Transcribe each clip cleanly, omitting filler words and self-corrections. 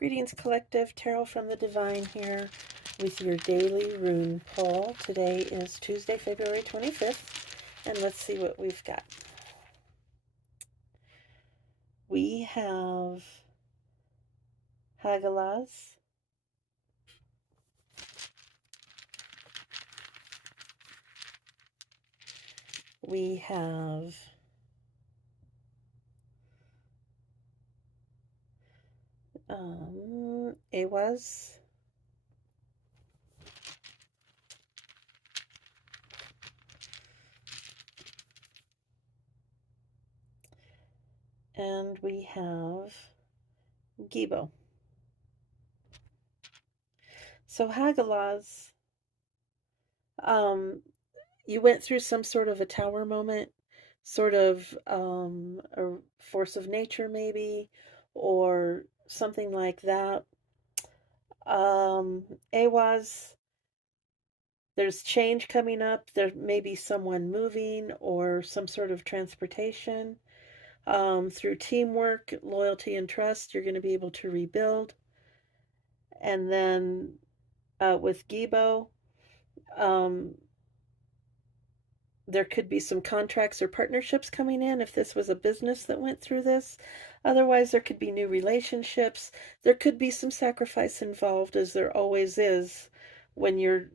Greetings, Collective. Tarot from the Divine here with your daily rune pull. Today is Tuesday, February 25th, and let's see what we've got. We have Hagalaz, we have Awaz, and we have Gibo. So Hagalaz, you went through some sort of a tower moment, sort of a force of nature maybe, or something like that. Awaz, there's change coming up. There may be someone moving or some sort of transportation. Through teamwork, loyalty, and trust, you're going to be able to rebuild. And then with Gibo, um, there could be some contracts or partnerships coming in if this was a business that went through this. Otherwise, there could be new relationships. There could be some sacrifice involved, as there always is when you're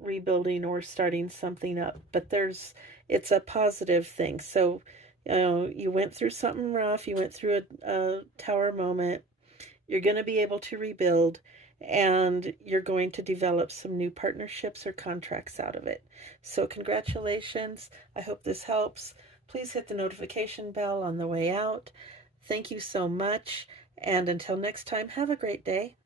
rebuilding or starting something up. But it's a positive thing. So, you went through something rough. You went through a tower moment. You're going to be able to rebuild, and you're going to develop some new partnerships or contracts out of it. So congratulations. I hope this helps. Please hit the notification bell on the way out. Thank you so much. And until next time, have a great day.